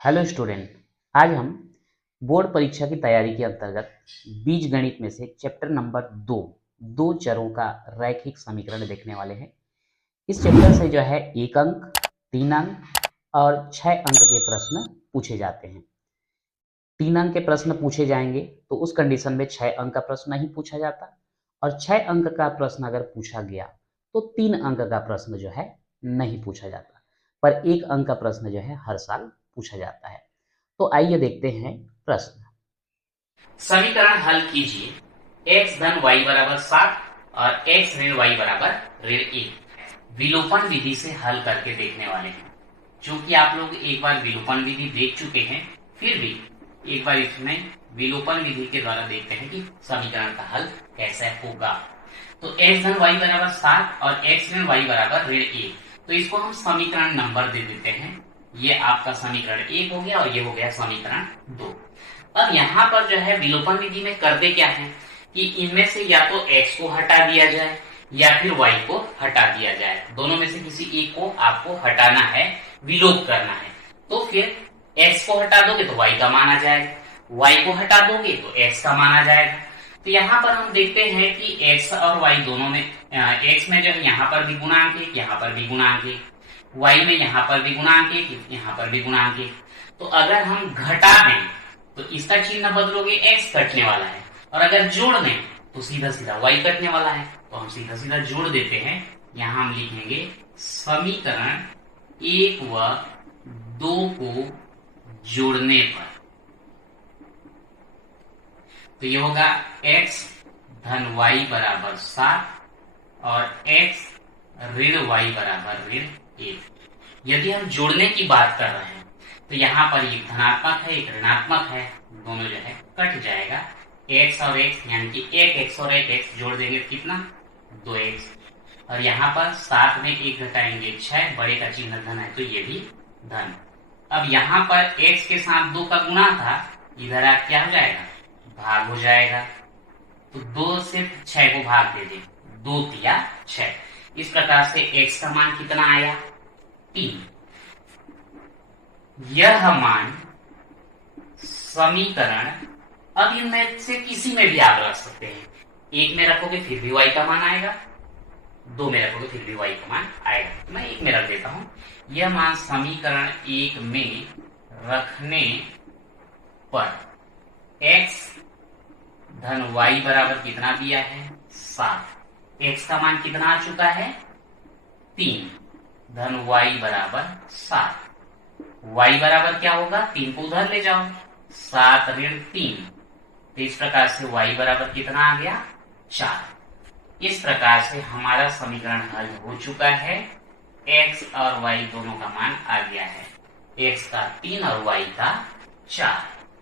Hello student. आज हम board परीक्षा की तैयारी के अंतर्गत बीजगणित में से चैप्टर नंबर दो चरों का रैखिक समीकरण देखने वाले हैं। इस चैप्टर से जो है 1 अंक, 3 अंक और 6 अंक के प्रश्न पूछे जाते हैं। 3 अंक के प्रश्न पूछे जाएंगे तो उस कंडीशन में 6 अंक का प्रश्न नहीं पूछा जाता, और 6 अंक का प्रश्न अगर पूछा गया तो 3 अंक का प्रश्न जो है नहीं पूछा जाता, पर 1 अंक का प्रश्न जो है हर साल पूछा जाता है। तो आइए देखते हैं प्रश्न। समीकरण हल कीजिए। x धन y बराबर 7 और x ऋण y बराबर ऋण 1 विलोपन विधि से हल करके देखने वाले हैं। चूंकि आप लोग एक बार विलोपन विधि देख चुके हैं, फिर भी एक बार इसमें विलोपन विधि के द्वारा देखते हैं कि समीकरण का हल कैसे होगा। तो x धन y बराबर 7 और x ऋण y बराबर ऋण 1, तो इसको हम समीकरण नंबर दे देते हैं। ये आपका समीकरण 1 हो गया और ये हो गया समीकरण 2। अब यहाँ पर जो है विलोपन विधि में करते क्या है कि इनमें से या तो x को हटा दिया जाए या फिर y को हटा दिया जाए। दोनों में से किसी एक को आपको हटाना है, विलोप करना है। तो फिर x को हटा दोगे तो y का मान आ जाएगा, y को हटा दोगे तो x का मान आ जाएगा। तो यहाँ पर हम देखते हैं कि x और y दोनों में x में जो है यहाँ पर भी गुणांक है, यहाँ पर भी गुणांक है, y में यहाँ पर भी गुणांक है, यहाँ पर भी गुणांक है। तो अगर हम घटा दें तो इसका चिन्ह बदलोगे, x कटने वाला है, और अगर जोड़ दें तो सीधा सीधा y कटने वाला है। तो हम सीधा सीधा जोड़ देते हैं। यहाँ हम लिखेंगे समीकरण 1 व 2 को जोड़ने पर, तो ये होगा x धन y बराबर 7 और x ऋण y बराबर ऋण 1। यदि हम जोड़ने की बात कर रहे हैं तो यहाँ पर एक धनात्मक है, एक ऋणात्मक है, दोनों जो है कट जाएगा। x और x यानी कि 1x और 1x जोड़ देंगे कितना, 2x। और यहाँ पर 7 में 1 घटाएंगे 6, बड़े का चिन्ह धन है तो ये भी धन। अब यहाँ पर x के साथ 2 का गुणा था, इधर आप क्या हो जाएगा, भाग हो जाएगा। तो 2 से 6 को भाग दे दे, 2 तिया 6। इस प्रकार से x का मान कितना आया, 3। यह मान समीकरण, अब इनमें से किसी में भी आप रख सकते हैं। 1 में रखोगे फिर भी y का मान आएगा, 2 में रखोगे फिर भी y का मान आएगा। तो मैं 1 में रख देता हूं। यह मान समीकरण 1 में रखने पर x धन y बराबर कितना दिया है, 7। x का मान कितना आ चुका है, 3 धन y बराबर 7। y बराबर क्या होगा, 3 को उधर ले जाओ, 7 ऋण 3। तो इस प्रकार से y बराबर कितना आ गया, 4। इस प्रकार से हमारा समीकरण हल हो चुका है। x और y दोनों का मान आ गया है, x का 3 और y का 4।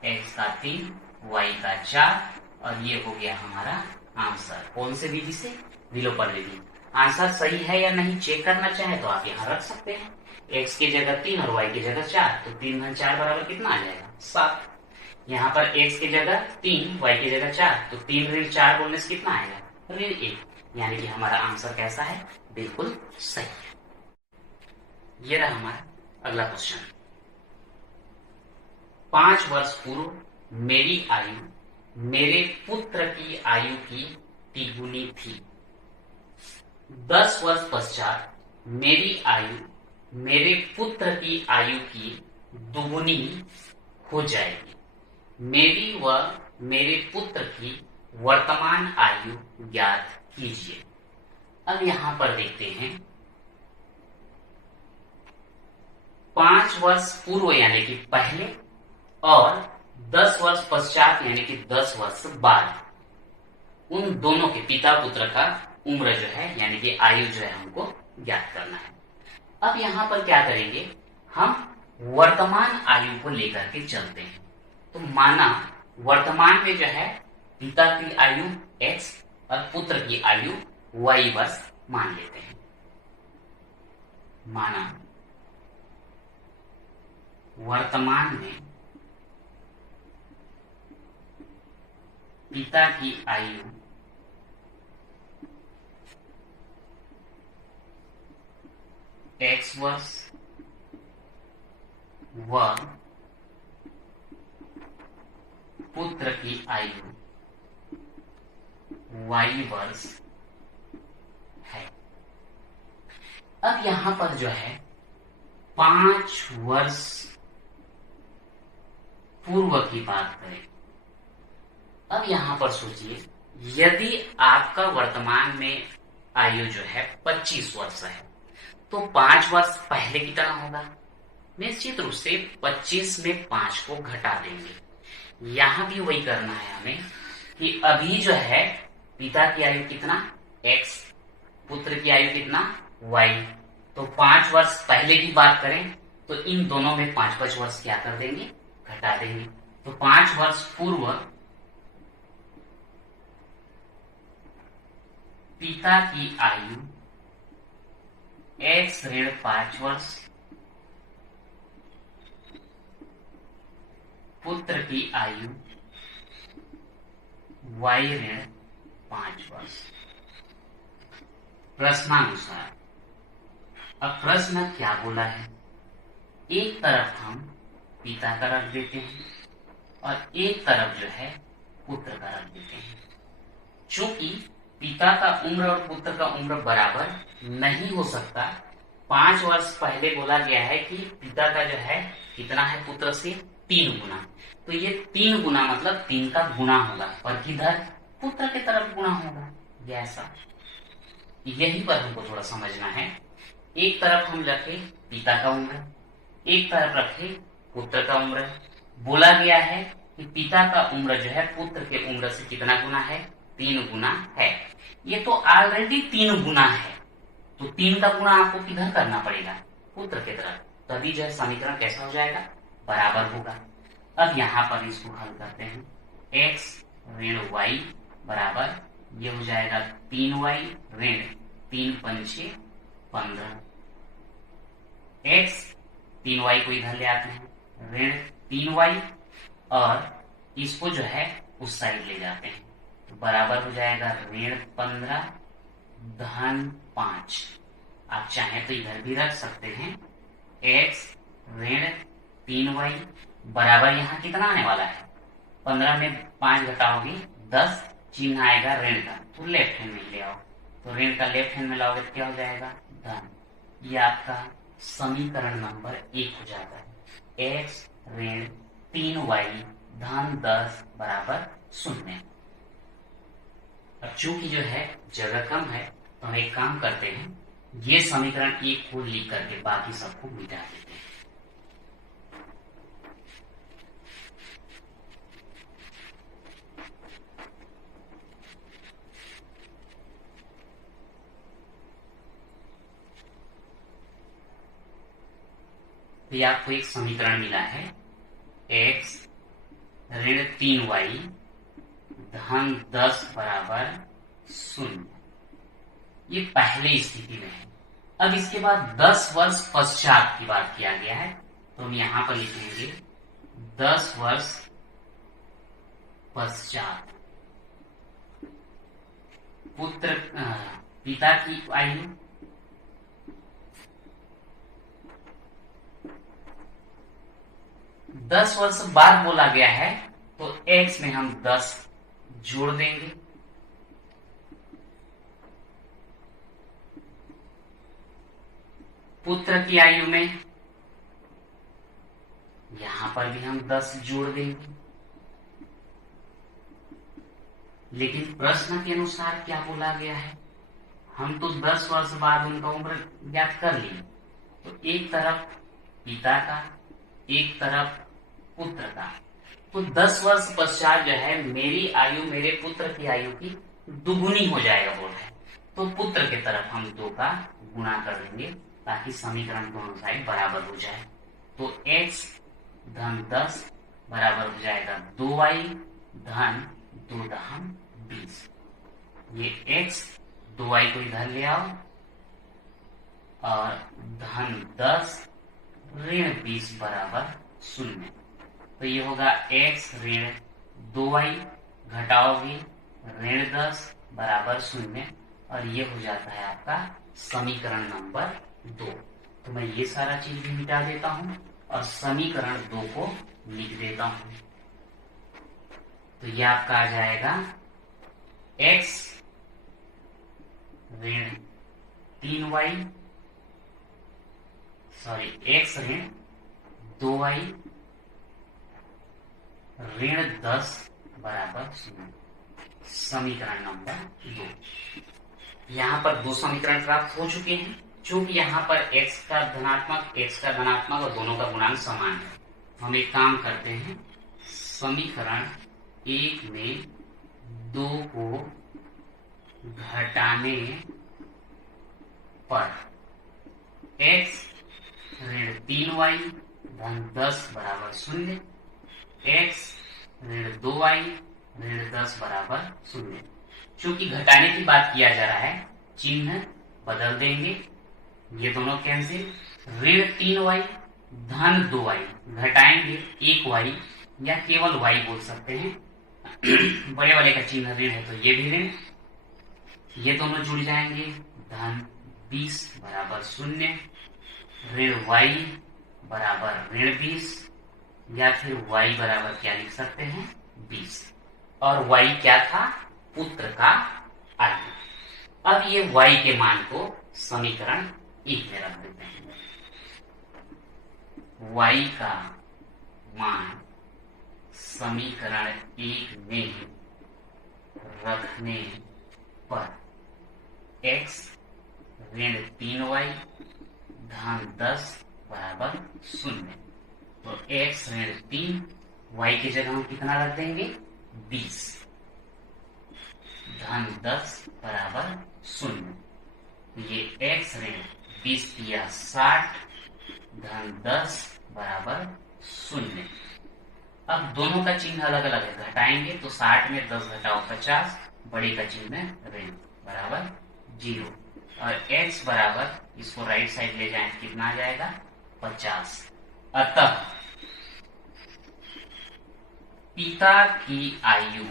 x का 3 y का 4, और ये हो गया हमारा आंसर। कौन से विधि से, विलोपन विधि। आंसर सही है या नहीं चेक करना चाहे तो आप यहाँ रख सकते हैं, x की जगह 3 और y की जगह 4, तो 3 धन 4 बराबर कितना आ जाएगा, 7। यहाँ पर x की जगह 3, y की जगह 4, तो 3 ऋण 4 बोलने से कितना आएगा, ऋण 1। यानी कि हमारा आंसर कैसा है, बिल्कुल सही है। ये रहा हमारा अगला क्वेश्चन। 5 वर्ष पूर्व मेरी आयु मेरे पुत्र की आयु की तिगुनी थी। 10 वर्ष पश्चात मेरी आयु मेरे पुत्र की आयु की दुगुनी हो जाएगी। मेरी व मेरे पुत्र की वर्तमान आयु ज्ञात कीजिए। अब यहां पर देखते हैं, 5 वर्ष पूर्व यानी कि पहले और 10 वर्ष पश्चात यानी कि 10 वर्ष बाद, उन दोनों के पिता पुत्र का उम्र जो है यानी कि आयु जो है हमको ज्ञात करना है। अब यहां पर क्या करेंगे, हम वर्तमान आयु को लेकर के चलते हैं। तो माना वर्तमान में जो है पिता की आयु x और पुत्र की आयु y वर्ष मान लेते हैं। माना वर्तमान में पिता की आयु x वर्ष व पुत्र की आयु y वर्ष है। अब यहां पर जो है 5 वर्ष पूर्व की बात करें। अब यहां पर सोचिए, यदि आपका वर्तमान में आयु जो है 25 वर्ष है, तो 5 वर्ष पहले कितना होगा? निश्चित रूप से 25 में 5 को घटा देंगे। यहां भी वही करना है हमें कि अभी जो है पिता की आयु कितना x, पुत्र की आयु कितना y। तो 5 वर्ष पहले की बात करें तो इन दोनों में 5 वर्ष क्या कर देंगे? घटा देंगे। तो 5 वर्ष पूर्व पिता की आयु x ऋण 5 वर्ष, पुत्र की आयु y ऋण 5 वर्ष। प्रश्नानुसार अब प्रश्न क्या बोला है? एक तरफ हम पिता का रख देते हैं और एक तरफ जो है पुत्र का रख देते हैं। चूंकि पिता का उम्र और पुत्र का उम्र बराबर नहीं हो सकता, 5 वर्ष पहले बोला गया है कि पिता का जो है कितना है पुत्र से 3 गुना। तो ये 3 गुना मतलब 3 का गुना होगा, पर किधर? पुत्र की तरफ गुना होगा। जैसा यही पर हमको थोड़ा समझना है। एक तरफ हम रखे पिता का उम्र, एक तरफ रखे पुत्र का उम्र। बोला गया है कि पिता का उम्र जो है पुत्र के उम्र से कितना गुना है? 3 गुना है। ये तो ऑलरेडी 3 गुना है, तो 3 का गुना आपको किधर करना पड़ेगा? पुत्र के तरफ। तभी जो है समीकरण कैसा हो जाएगा? बराबर होगा। अब यहां पर इसको हल करते हैं। x ऋण y बराबर ये हो जाएगा 3y ऋण 3 पंचे 15। x 3y को इधर ले आते हैं, ऋण 3y, और इसको जो है उस साइड ले जाते हैं, तो बराबर हो जाएगा ऋण 15 धन 5। आप चाहें तो इधर भी रख सकते हैं। x ऋण 3y बराबर यहाँ कितना आने वाला है? 15 में 5 घटाओगे 10, चिन्ह आएगा ऋण का, तो लेफ्ट हैंड में ले आओ। तो ऋण का लेफ्ट हैंड में लाओगे तो क्या हो जाएगा? धन। ये आपका समीकरण नंबर 1 हो जाता है। x ऋण 3y धन 10 बराबर 0। अब चूंकि जो है जगह कम है, तो हम एक काम करते हैं, ये समीकरण 1 को लिख करके बाकी सबको मिटा देते हैं। तो आपको एक समीकरण मिला है, x ऋण 3y धन 10 बराबर 0। ये पहले स्थिति में है। अब इसके बाद 10 वर्ष पश्चात की बात किया गया है, तो हम यहां पर लिखेंगे 10 वर्ष पश्चात पिता की आयु दस वर्ष बाद बोला गया है, तो x में हम 10 जोड़ देंगे। पुत्र की आयु में यहां पर भी हम 10 जोड़ देंगे। लेकिन प्रश्न के अनुसार क्या बोला गया है? हम तो 10 वर्ष बाद उनका उम्र ज्ञात कर लिए, तो एक तरफ पिता का, एक तरफ पुत्र का, तो 10 वर्ष पश्चात जो है मेरी आयु मेरे पुत्र की आयु की दुगुनी हो जाएगा बोल है। तो पुत्र के तरफ हम 2 का गुणा कर देंगे ताकि समीकरण दोनों साइड बराबर हो जाए। तो x धन 10 बराबर हो जाएगा 2y धन 2 दहम 20। ये x 2y को इधर ले आओ और धन 10 ऋण 20 बराबर 0। तो ये होगा x ऋण 2y घटाओगे ऋण 10 बराबर 0, और ये हो जाता है आपका समीकरण नंबर 2। तो मैं ये सारा चीज भी मिटा देता हूं और समीकरण 2 को लिख देता हूं। तो ये आपका आ जाएगा x ऋण 3y, सॉरी x ऋण 2y ऋण 10 बराबर 0। समीकरण नंबर 2। यहाँ पर दो समीकरण प्राप्त हो चुके हैं। चूंकि यहाँ पर x का धनात्मक और दोनों का गुणांक समान है, हम एक काम करते हैं, समीकरण 1 में 2 को घटाने पर x ऋण 3y धन 10 बराबर 0, x ऋण 2y ऋण 10 बराबर 0। चूंकि घटाने की बात किया जा रहा है, चिन्ह बदल देंगे, ये दोनों कैंसिल। ऋण 3y धन 2y घटाएंगे 1y या केवल y बोल सकते हैं। बड़े वाले का चिन्ह ऋण है तो ये भी ऋण, ये दोनों जुड़ जाएंगे। धन 20 बराबर 0, ऋण y बराबर ऋण 20 या फिर y बराबर क्या लिख सकते हैं 20। और y क्या था? पुत्र का आयु। अब ये y के मान को समीकरण 1 में रख देते हैं। y का मान समीकरण 1 में रखने पर x ऋण 3y धन 10 बराबर 0। तो x ऋण 3, y की जगह हम कितना रख देंगे 20 धन 10 बराबर 0। ये x ऋण 20 दिया 60 धन 10 बराबर 0। अब दोनों का चिन्ह अलग अलग है, घटाएंगे तो 60 में 10 घटाओ 50, बड़े का चिन्ह ऋण बराबर 0। और x बराबर, इसको राइट साइड ले जाएं तो कितना आ जाएगा 50। अतः पिता की आयु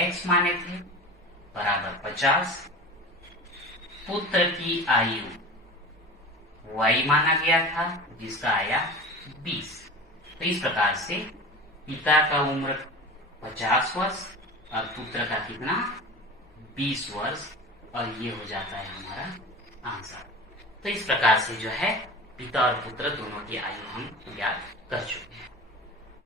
x माने थे बराबर 50, पुत्र की आयु y माना गया था जिसका आया 20। तो इस प्रकार से पिता का उम्र 50 वर्ष और पुत्र का कितना 20 वर्ष, और ये हो जाता है हमारा आंसर। तो इस प्रकार से जो है पिता और पुत्र दोनों की आयु हम ज्ञात कर चुके हैं।